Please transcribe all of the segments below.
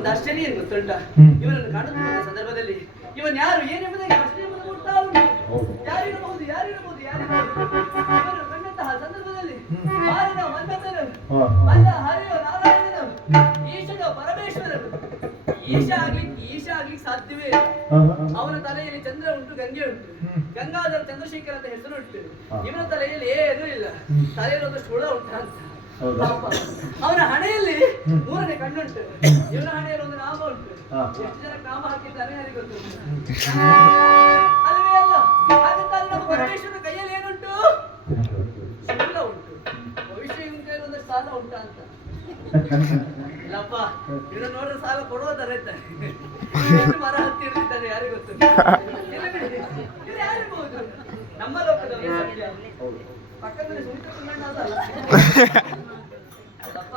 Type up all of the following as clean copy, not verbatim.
ಒಂದು ಆಶ್ಚರ್ಯ ಏನು ಗೊತ್ತುಂಟ, ಇವನನ್ನು ಕಾಣುತ್ತಿರುವ ಸಂದರ್ಭದಲ್ಲಿ ಇವನ್ ಯಾರು ಏನೆಂಬುದಾಗಿ ಪ್ರಶ್ನೆ ಮೂಡ್ತಾ ಉಂಟು. ಯಾರಿರಬಹುದು ಯಾರಿರಬಹುದು ಯಾರಿರಬಹುದು ಇವನು ಕಂಡಂತಹ ಸಂದರ್ಭದಲ್ಲಿ ಮಾರಿನ ಮನ್ಮಥನು ಅಲ್ಲ ಹರಿಯೋ ನಾರಾಯಣನು ಈಶನೋ ಪರಮೇಶ್ವರನು ಈಶ ಆಗ್ಲಿಕ್ಕೆ ಸಾಧ್ಯವೇ ಇಲ್ಲ. ಅವನ ತಲೆಯಲ್ಲಿ ಚಂದ್ರ ಉಂಟು, ಗಂಗೆ ಉಂಟು, ಗಂಗಾಧರ ಚಂದ್ರಶೇಖರ್ ಅಂತ ಹೆಸರು ಉಂಟು. ಇವನ ತಲೆಯಲ್ಲಿ ಏನೂ ಇಲ್ಲ, ತಲೆಯಲ್ಲಿ ಒಂದಷ್ಟು ಹುಳ ಉಂಟು ಅಂತ. ಅವನ ಹಣೆಯಲ್ಲಿ 3ನೇ ಕಣ್ಣುಂಟು, ಇವನ ಹಣೆಯಲ್ಲಿ ಒಂದು ನಾಮ ಉಂಟು. ಎಷ್ಟು ಜನ ನಾಮ ಹಾಕಿದ್ದಾರೆ ಯಾರಿಗೆ ಗೊತ್ತು ಅಲ್ವೇ ಅಲ್ಲ. ಹಾಗಂತಾದ್ರೆ ನಮ್ಮ ಪರಮೇಶ್ವರನ ಕೈಯಲ್ಲಿ ಏನುಂಟು? ಶೂಲ ಉಂಟು. ಭವಿಷ್ಯ ಇವನ ಕೈಯಲ್ಲಿ ಒಂದಷ್ಟು ಸಾಲ ಉಂಟ ಅಂತ ಇಲ್ಲಪ್ಪ. ಇದನ್ನ ನೋಡಿದ್ರೆ ಸಾಲ ಕೊಡುವುದರ ಮರ ಹತ್ತಿ ಇರ್ತಿದ್ದಾನೆ ಯಾರಿಗೆ ಗೊತ್ತು. ಇದು ಯಾರಿರ್ಬಹುದು? ನಮ್ಮ ಲೋಕದಲ್ಲಿ ಸತ್ಯ. ಪಕ್ಕದಲ್ಲಿ ಸುಮಿತ್ರ ಕುಂದಣ್ಣ ಅದಲ್ಲ ಅಲ್ಲಪ್ಪ,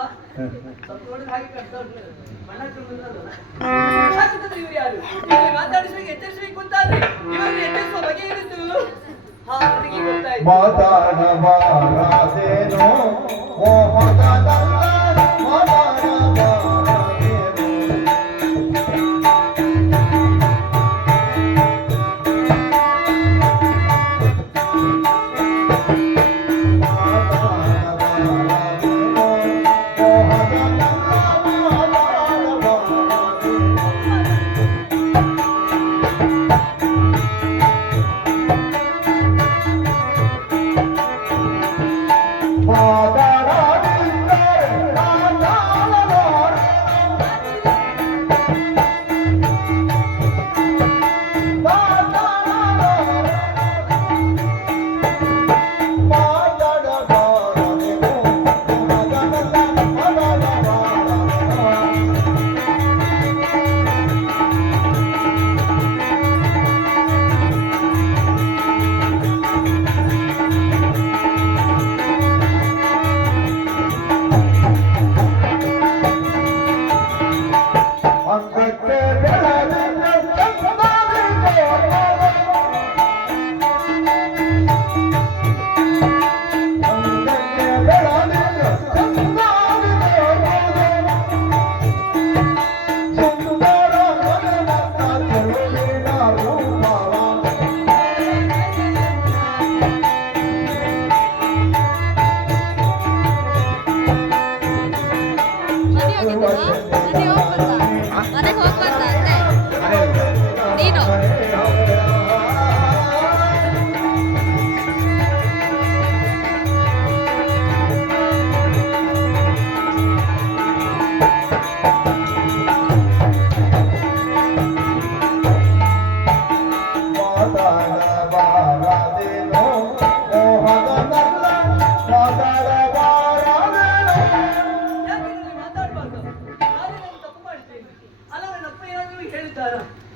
ಸ್ವಲ್ಪ ನೋಡಿದ್ರೆ ಹಾಗೆ ಕಟ್ತಾ ಉಂಟು. ಬಣ್ಣ ಹಾಕಿದ್ರೆ ಹಾಕುತ್ತದೆ. ಇವ್ರು ಯಾರು? ಇವರಿಗೆ ಮಾತಾಡಿಸ್ಬೇಕು, ಎಚ್ಚರಿಸಬೇಕು ಅಂತಾದ್ರೆ ಇವರನ್ನು ಎಚ್ಚರಿಸುವ ಬಗೆ ಏನಿತ್ತು? ಹಾ, ನನಗೆ ಗೊತ್ತಾಯ್ತು.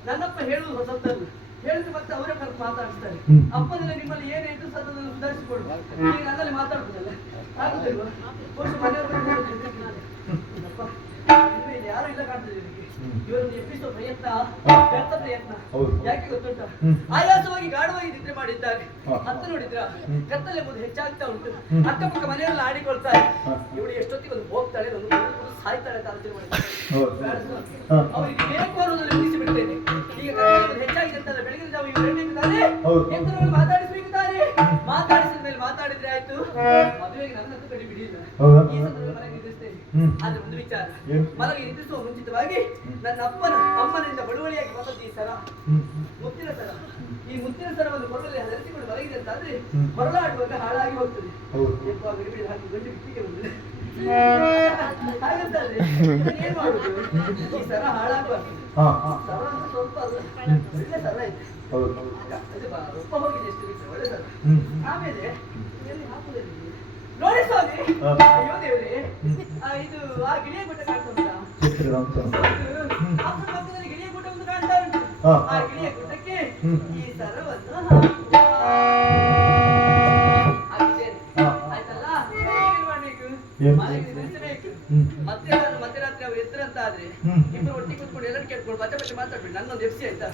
ನನ್ನಪ್ಪ ಹೇಳುವುದು ಹೊಸತಲ್ಲ, ಹೇಳಿದ್ರೆ ಮತ್ತೆ ಅವರೇ ಕರೆದು ಮಾತಾಡಿಸ್ತಾರೆ. ಅಪ್ಪನೆಲ್ಲ ನಿಮ್ಮಲ್ಲಿ ಏನಾಯ್ತು ಸದದಲ್ಲಿ ಸುಧಾರಿಸಿಕೊಡು, ಈಗ ನನ್ನಲ್ಲಿ ಮಾತಾಡ್ಬೋದಲ್ಲ, ಆಗುದಿಲ್ವಾ? ಮನೆಯವರು ಯಾರು ಇಲ್ಲ ಕಾಣ್ತದೆ. ಇವರನ್ನು ಎಬ್ಬಿಸುವ ಪ್ರಯತ್ನ ವ್ಯರ್ಥ ಪ್ರಯತ್ನ. ಯಾಕೆ ಗೊತ್ತುಂಟ? ಆಯಾಸವಾಗಿ ಗಾಢವಾಗಿ ನಿದ್ರೆ ಮಾಡಿದ್ದಾರೆ. ಅಂತ ನೋಡಿದ್ರ ಕತ್ತಲೆ ಎಂಬುದು ಹೆಚ್ಚಾಗ್ತಾ ಉಂಟು. ಅಕ್ಕಪಕ್ಕ ಮನೆಯಲ್ಲ ಆಡಿಕೊಳ್ತಾರೆ. ಇವಳು ಎಷ್ಟೊತ್ತಿಗೆ ಒಂದು ಹೋಗ್ತಾಳೆ, ಒಂದು ಸಾಯ್ತಾಳೆ ಅಂತ ಆಲೋಚನೆ ಮಾಡಿದ್ದಾರೆ. ಅವರಿಗೆ ಬೇಕು ಅನ್ನೋದ್ರಲ್ಲಿ ಮುಗಿಸಿ ಬಿಡ್ತೇನೆ. ಈಗ ಕತ್ತಲೆ ಹೆಚ್ಚಾಗಿದೆ ಅಂತ ಬೆಳಗಿನ ಜಾವ ಇವ್ರು ಹೇಳ್ಬೇಕು ತಾನೆ, ಎಂತರಲ್ಲಿ ಮಾತಾಡಿಸ್ಬೇಕು ತಾನೆ. ಮಾತಾಡಿಸಿದ ಮೇಲೆ ಮಾತಾಡಿದ್ರೆ ಆಯ್ತು, ಮದುವೆಗೆ ನನ್ನ ಹತ್ತು ಕಡೆ ಬಿಡಿಲ್ಲ. ಈ ಸಂದರ್ಭದಲ್ಲಿ ಮನೆಗೆ ನಿಲ್ಲಿಸ್ತೇನೆ. ಆದ್ರೆ ಒಂದು ವಿಚಾರ, ಮಲಗಿ ನಿಲ್ಲಿಸುವ ಮುಂಚಿತವಾಗಿ ನನ್ನ ಅಮ್ಮನಿಂದ ಬಳುವಳಿಯಾಗಿ ಬಂದದ್ದು ಈ ಸರ, ಮುತ್ತಿನ ಸರ. ಈ ಮುತ್ತಿನ ಸರವನ್ನು ಕೊರಳಲ್ಲಿ ಧರಿಸಿಕೊಂಡು ಮಲಗಿದೆ ಅಂತಾದ್ರೆ ಹೊರಳಾಡುವಾಗ ಹಾಳಾಗಿ ಹೋಗ್ತದೆ. ಗಡಿಬಿಡಿ ಹಾಕಿ ಗಂಡು ಬಿಟ್ಟಿಗೆ ಬಂದಿದೆ. ಹಾಗಂತಾದ್ರೆ ಏನ್ ಮಾಡುದು? ಈ ಸರ ಹಾಳಾಗಬಾರ್ದು. ಸರ ಅಂತ ಸ್ವಲ್ಪ ಒಳ್ಳೆ ಸರ ಐತೆ, ರೊಪ್ಪ ಹೋಗಿದೆ, ಎಷ್ಟು ಬಿಟ್ಟರೆ ಒಳ್ಳೆ ಸರ. ಆಮೇಲೆ ಎಲ್ಲಿ ಹಾಕುದಿಲ್ಲ ನೋಡಿ ಸ್ವಾಮಿ. ಅಯ್ಯೋ ದೇವ್ರೆ, ಇದು ಆ ಗಿಳಿಯ ಗುಡ್ಡ ಕಾಣ್ತಾ ಉಂಟಾ? ಪಕ್ಕದಲ್ಲಿ ಗಿಳಿಯ ಗುಡ್ಡ ಒಂದು ಕಾಣ್ತಾ ಉಂಟು. ಆ ಗಿಳಿಯ ಗುಡ್ಡಕ್ಕೆ ಈ ಸರವನ್ನು ಆಯ್ತಲ್ಲ. ಏನ್ ಮಾಡ್ಬೇಕು? ಮನೆಗೆ ನಿಲ್ಲಿಸಬೇಕು. ಮಧ್ಯರಾತ್ರಿ ಅವ್ರು ಎತ್ತರ ಅಂತ ಆದ್ರೆ ಇಬ್ಬರು ಒಟ್ಟಿಗೆ ಕೂತ್ಕೊಂಡು ಎಲ್ಲರೂ ಕೇಳ್ಕೊಂಡು ಬಚ್ಚ ಬಚ್ಚ ಮಾತಾಡ್ಬಿಟ್ಟು ನನ್ನೊಂದು ಎಫ್ಸಿ ಆಯ್ತಾ?